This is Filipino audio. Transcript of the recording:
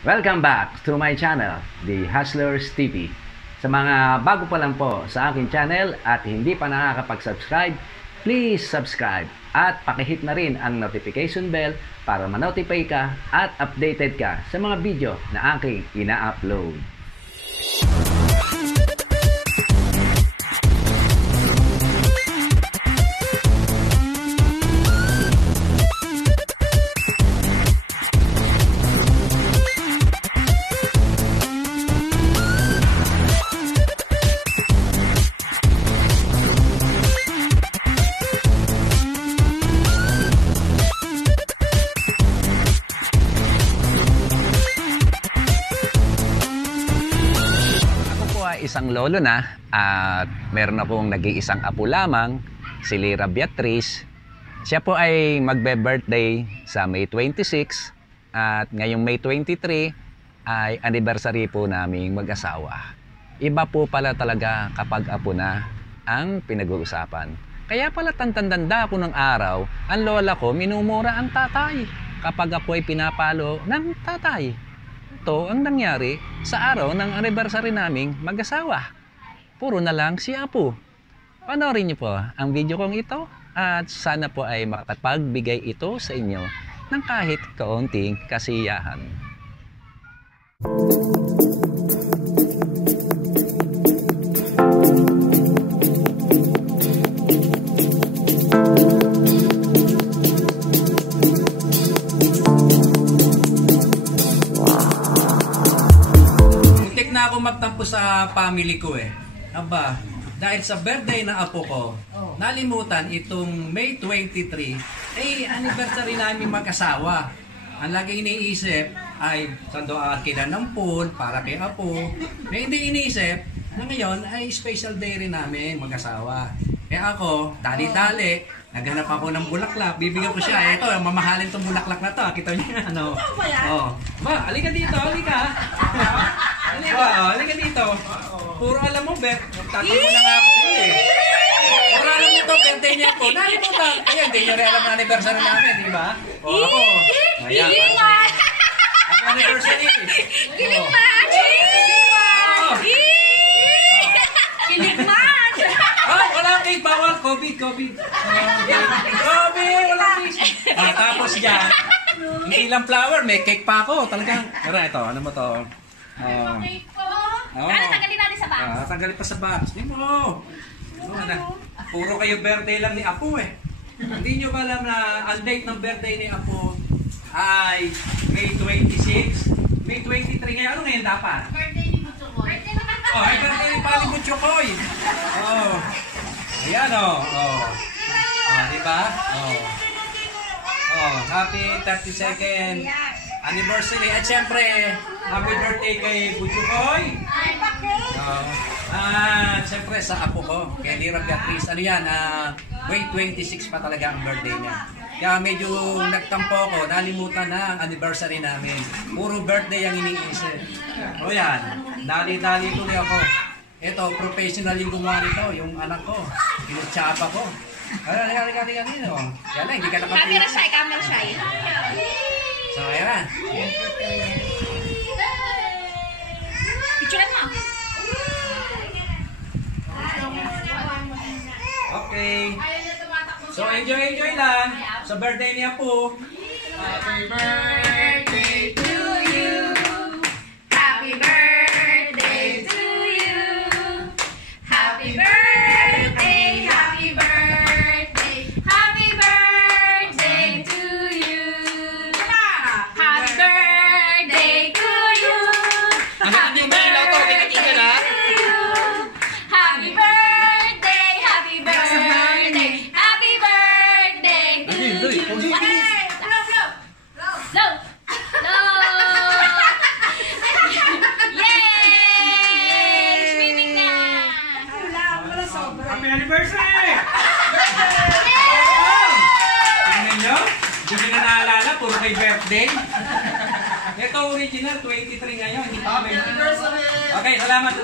Welcome back to my channel, The Hustlers TV. Sa mga bago pa lang po sa aking channel at hindi pa nakakapag-subscribe, please subscribe at pakihit na rin ang notification bell para ma-notify ka at updated ka sa mga video na aking ina-upload. Isang lolo na at meron akong nag-iisang apo lamang, si Lyra Beatriz. Siya po ay magbe-birthday sa May 26 at ngayong May 23 ay anniversary po naming mag-asawa. Iba po pala talaga kapag apo na ang pinag-uusapan. Kaya pala tanda po ng araw, ang lola ko minumura ang tatay kapag ako ay pinapalo ng tatay. Ito ang nangyari sa araw ng anniversary naming mag-asawa. Puro na lang si Apo. Panoorin niyo po ang video kong ito at sana po ay makapagbigay ito sa inyo ng kahit kaunting kasiyahan. Ako magtampo sa family ko Aba, dahil sa birthday ng apo ko, nalimutan itong May 23 anniversary namin mag-asawa. Ang lagi iniisip ay saan daw akin ng pool para kay apo. May hindi iniisip na ngayon ay special day rin namin mag-asawa. Kaya ako, dali-dali, naghanap ako ng bulaklak. Bibigyan ko siya. Ito, mamahalin tong bulaklak na to. Kita niyo ano? Ba, halika dito, halika. Halika dito. Puro alam mo, Beth. Tatango na nga ako sa'yo Puro alam mo ito, birthday niya po. Nalimutan. Kaya hindi niyo rin alam na anniversary namin, di ba? Ako. Ayan, ako anniversary. Kiligman! Walang cake, bawal. COVID. Walang cake. Tapos dyan, hindi lang flower, may cake pa ako. Talagang, ito, ano mo to? Tanggalin natin sa box. Tanggalin pa sa box. Hindi mo. Puro kayo birthday lang ni Apo Hindi nyo ba alam na ang date ng birthday ni Apo ay May 26? May 23 ngayon. Ano ngayon dapat? Birthday ni Butchokoy. Ay, birthday ni Pali Butchokoy. Ayan diba? Happy 32nd anniversary. At syempre, happy birthday kay Butchokoy. At syempre sa apo ko, kay Lyra Beatriz. Ano yan? May 26 pa talaga ang birthday niya. Kaya medyo nagtampo ko, nalimutan na ang anniversary namin. Puro birthday ang iniisip. Yan, dali-dali tuloy ako. Ito, professional yung gumawa nito, yung anak ko. Pinutsaba ko. Halika dito. Yan lang, hindi ka nakapili. Camera shy. So, ayan. Picturean mo. Okay. So, enjoy lang. Sa birthday niya po. Happy birthday to you. Happy birthday to you. Happy birthday, happy birthday. Happy birthday to you. Happy birthday to you. Happy birthday to you. Happy birthday, happy birthday. Happy birthday to you. Go! Go! Yay! Swimming na! Happy anniversary! Tingnan nyo? Hindi nyo na naalala, puro kay birthday. Ito original, 23 ngayon. Happy anniversary! Okay, salamat.